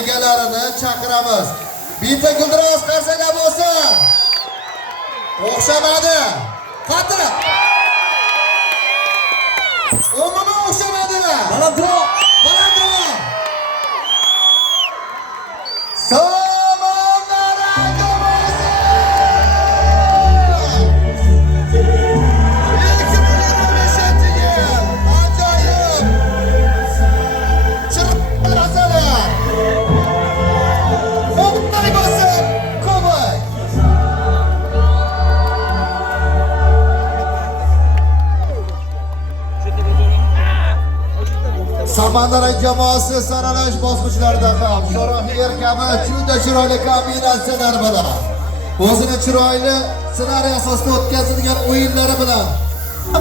egalarini chaqiramiz. Bitta guldiroz qarsaga bo'lsa. O'xshamadi. Qattiq. Umuman o'xshamadimi? Balandroq. Samandarak jamoasi saralash bosqichlarida ham Sho'rofiyer kabi juda chiroyli kombinatsiyalar bilan o'zini chiroyli ssenariy asosida o'tkazilgan o'yinlari bilan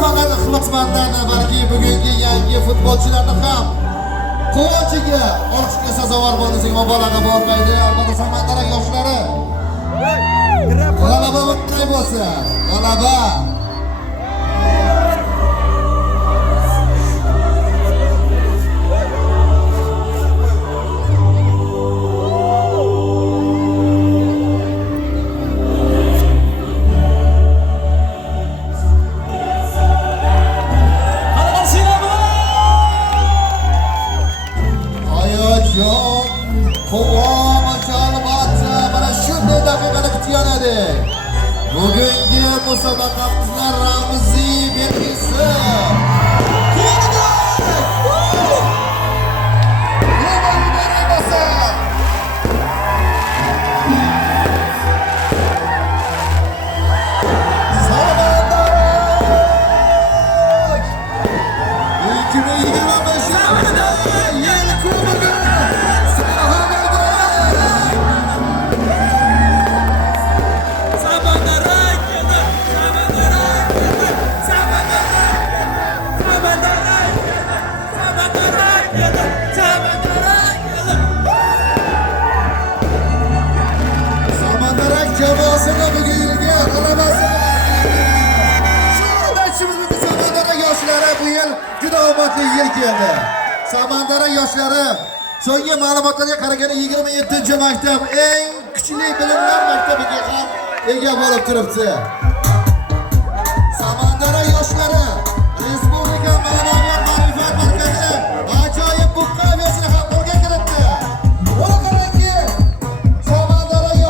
faqat ixlosmandlarni balki bugungi yangi futbolchilarni ham quvonchiga olqishga sazovor bo'lishiga mubolag'a bo'lmaydi. Albatta Samandarak yoshlari g'alaba qanday bo'lsa g'alaba bugungi musobaqamizning ramziy belgisi jamoasini bugungi g'alabasi Samandarak yoshlari bu yil juda omadli yil keldi. Samandarak yoshlari so'nggi ma'lumotlarga qaraganda 27-maktab eng kuchli bilimlar maktabiga ham ega bo'lib turibdi.